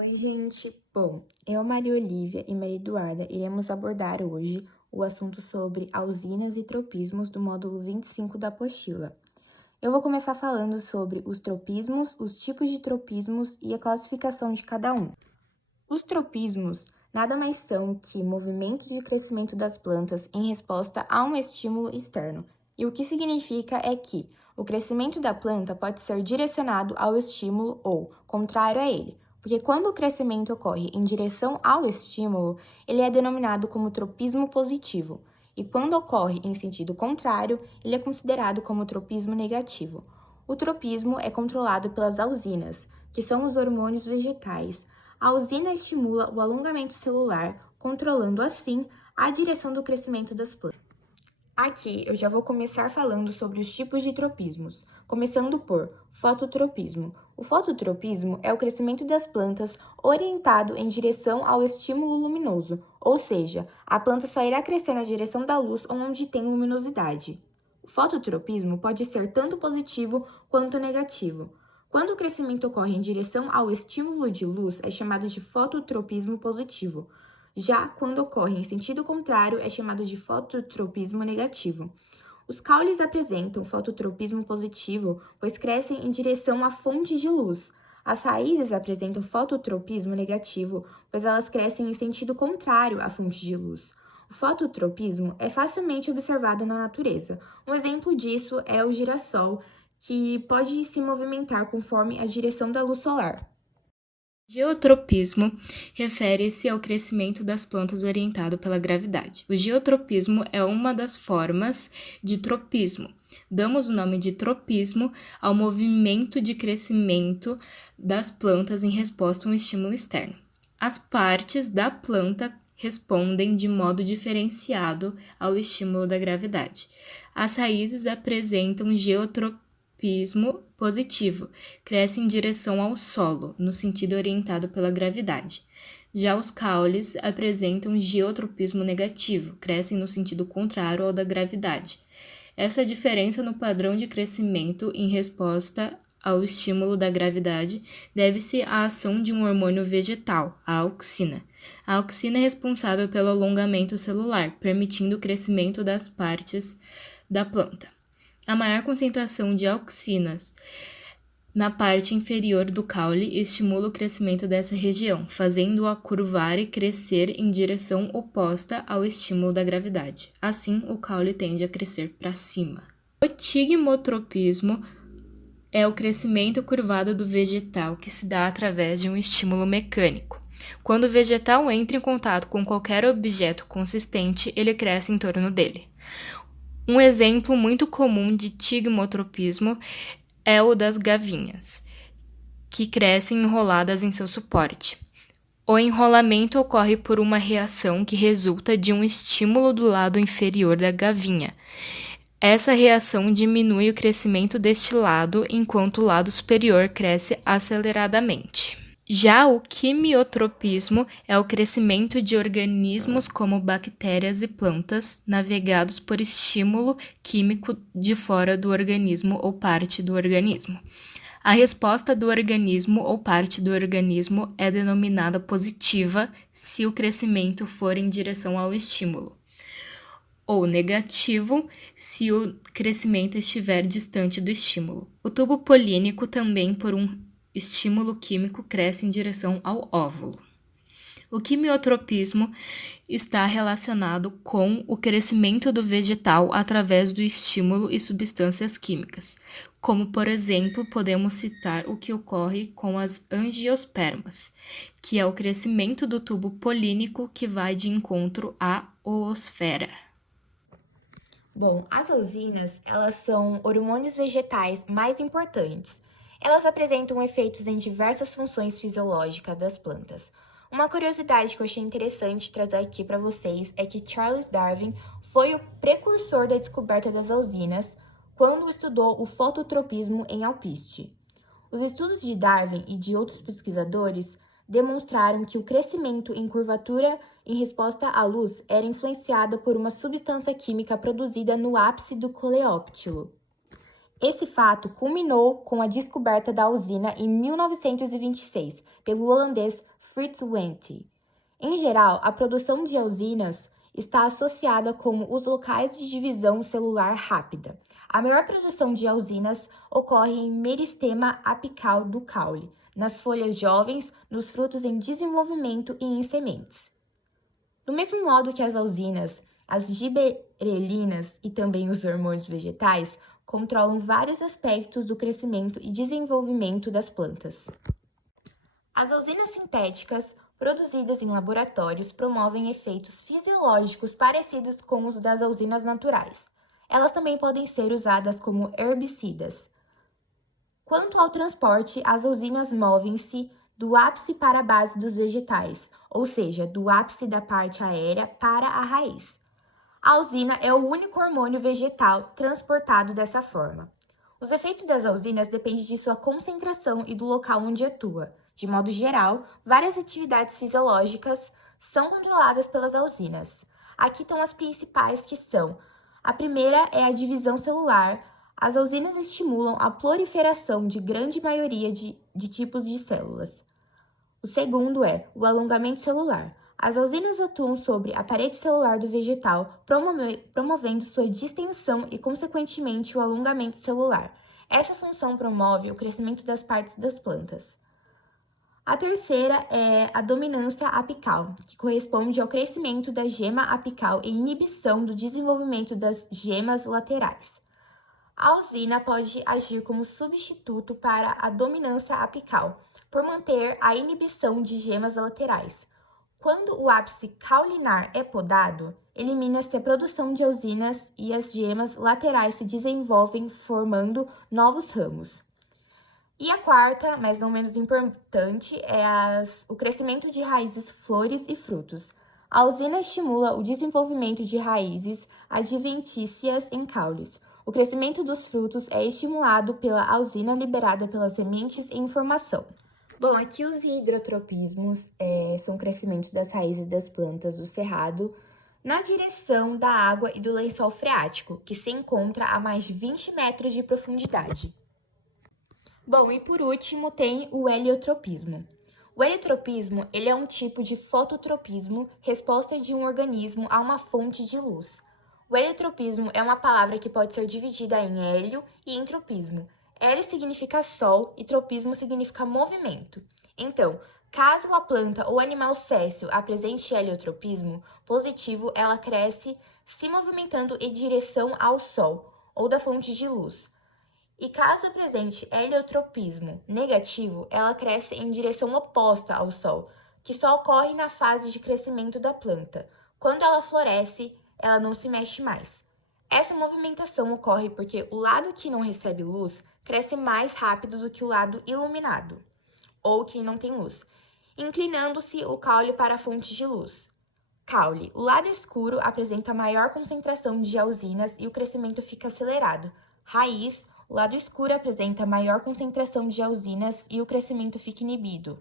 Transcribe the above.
Oi, gente! Bom, eu, Maria Olívia e Maria Eduarda iremos abordar hoje o assunto sobre ausinas e tropismos do módulo 25 da apostila. Eu vou começar falando sobre os tropismos, os tipos de tropismos e a classificação de cada um. Os tropismos nada mais são que movimentos de crescimento das plantas em resposta a um estímulo externo. E o que significa é que o crescimento da planta pode ser direcionado ao estímulo ou contrário a ele, porque quando o crescimento ocorre em direção ao estímulo, ele é denominado como tropismo positivo, e quando ocorre em sentido contrário, ele é considerado como tropismo negativo. O tropismo é controlado pelas ausinas, que são os hormônios vegetais. A ausina estimula o alongamento celular, controlando assim a direção do crescimento das plantas. Aqui eu já vou começar falando sobre os tipos de tropismos, começando por fototropismo. O fototropismo é o crescimento das plantas orientado em direção ao estímulo luminoso, ou seja, a planta só irá crescer na direção da luz onde tem luminosidade. O fototropismo pode ser tanto positivo quanto negativo. Quando o crescimento ocorre em direção ao estímulo de luz, é chamado de fototropismo positivo. Já quando ocorre em sentido contrário, é chamado de fototropismo negativo. Os caules apresentam fototropismo positivo, pois crescem em direção à fonte de luz. As raízes apresentam fototropismo negativo, pois elas crescem em sentido contrário à fonte de luz. O fototropismo é facilmente observado na natureza. Um exemplo disso é o girassol, que pode se movimentar conforme a direção da luz solar. Geotropismo refere-se ao crescimento das plantas orientado pela gravidade. O geotropismo é uma das formas de tropismo. Damos o nome de tropismo ao movimento de crescimento das plantas em resposta a um estímulo externo. As partes da planta respondem de modo diferenciado ao estímulo da gravidade. As raízes apresentam geotropismo positivo, cresce em direção ao solo, no sentido orientado pela gravidade. Já os caules apresentam geotropismo negativo, crescem no sentido contrário ao da gravidade. Essa diferença no padrão de crescimento em resposta ao estímulo da gravidade deve-se à ação de um hormônio vegetal, a auxina. A auxina é responsável pelo alongamento celular, permitindo o crescimento das partes da planta. A maior concentração de auxinas na parte inferior do caule estimula o crescimento dessa região, fazendo-a curvar e crescer em direção oposta ao estímulo da gravidade. Assim, o caule tende a crescer para cima. O tigmotropismo é o crescimento curvado do vegetal que se dá através de um estímulo mecânico. Quando o vegetal entra em contato com qualquer objeto consistente, ele cresce em torno dele. Um exemplo muito comum de tigmotropismo é o das gavinhas, que crescem enroladas em seu suporte. O enrolamento ocorre por uma reação que resulta de um estímulo do lado inferior da gavinha. Essa reação diminui o crescimento deste lado, enquanto o lado superior cresce aceleradamente. Já o quimiotropismo é o crescimento de organismos como bactérias e plantas, navegados por estímulo químico de fora do organismo ou parte do organismo. A resposta do organismo ou parte do organismo é denominada positiva se o crescimento for em direção ao estímulo, ou negativo se o crescimento estiver distante do estímulo. O tubo polínico também, por um estímulo químico, cresce em direção ao óvulo. O quimiotropismo está relacionado com o crescimento do vegetal através do estímulo e substâncias químicas, como, por exemplo, podemos citar o que ocorre com as angiospermas, que é o crescimento do tubo polínico que vai de encontro à oosfera. Bom, as ausinas, elas são hormônios vegetais mais importantes. Elas apresentam efeitos em diversas funções fisiológicas das plantas. Uma curiosidade que eu achei interessante trazer aqui para vocês é que Charles Darwin foi o precursor da descoberta das ausinas quando estudou o fototropismo em alpiste. Os estudos de Darwin e de outros pesquisadores demonstraram que o crescimento em curvatura em resposta à luz era influenciado por uma substância química produzida no ápice do coleóptilo. Esse fato culminou com a descoberta da usina em 1926 pelo holandês Frits Wentz. Em geral, a produção de usinas está associada com os locais de divisão celular rápida. A maior produção de usinas ocorre em meristema apical do caule, nas folhas jovens, nos frutos em desenvolvimento e em sementes. Do mesmo modo que as usinas, as giberelinas e também os hormônios vegetais controlam vários aspectos do crescimento e desenvolvimento das plantas. As usinas sintéticas, produzidas em laboratórios, promovem efeitos fisiológicos parecidos com os das usinas naturais. Elas também podem ser usadas como herbicidas. Quanto ao transporte, as usinas movem-se do ápice para a base dos vegetais, ou seja, do ápice da parte aérea para a raiz. A usina é o único hormônio vegetal transportado dessa forma. Os efeitos das usinas dependem de sua concentração e do local onde atua. De modo geral, várias atividades fisiológicas são controladas pelas usinas. Aqui estão as principais que são: a primeira é a divisão celular. As usinas estimulam a proliferação de grande maioria de tipos de células. O segundo é o alongamento celular. As usinas atuam sobre a parede celular do vegetal, promovendo sua distensão e, consequentemente, o alongamento celular. Essa função promove o crescimento das partes das plantas. A terceira é a dominância apical, que corresponde ao crescimento da gema apical e inibição do desenvolvimento das gemas laterais. A usina pode agir como substituto para a dominância apical, por manter a inibição de gemas laterais. Quando o ápice caulinar é podado, elimina-se a produção de usinas e as gemas laterais se desenvolvem, formando novos ramos. E a quarta, mas não menos importante, é o crescimento de raízes, flores e frutos. A usina estimula o desenvolvimento de raízes adventícias em caules. O crescimento dos frutos é estimulado pela usina liberada pelas sementes em formação. Bom, aqui os hidrotropismos são o crescimento das raízes das plantas do cerrado na direção da água e do lençol freático, que se encontra a mais de 20 metros de profundidade. Bom, e por último tem o heliotropismo. O heliotropismo ele é um tipo de fototropismo, resposta de um organismo a uma fonte de luz. O heliotropismo é uma palavra que pode ser dividida em hélio e entropismo. Hélio significa sol e tropismo significa movimento. Então, caso a planta ou animal césseo apresente heliotropismo positivo, ela cresce se movimentando em direção ao sol ou da fonte de luz. E caso apresente heliotropismo negativo, ela cresce em direção oposta ao sol, que só ocorre na fase de crescimento da planta. Quando ela floresce, ela não se mexe mais. Essa movimentação ocorre porque o lado que não recebe luz cresce mais rápido do que o lado iluminado, ou que não tem luz, inclinando-se o caule para a fonte de luz. Caule. O lado escuro apresenta maior concentração de ausinas e o crescimento fica acelerado. Raiz. O lado escuro apresenta maior concentração de ausinas e o crescimento fica inibido.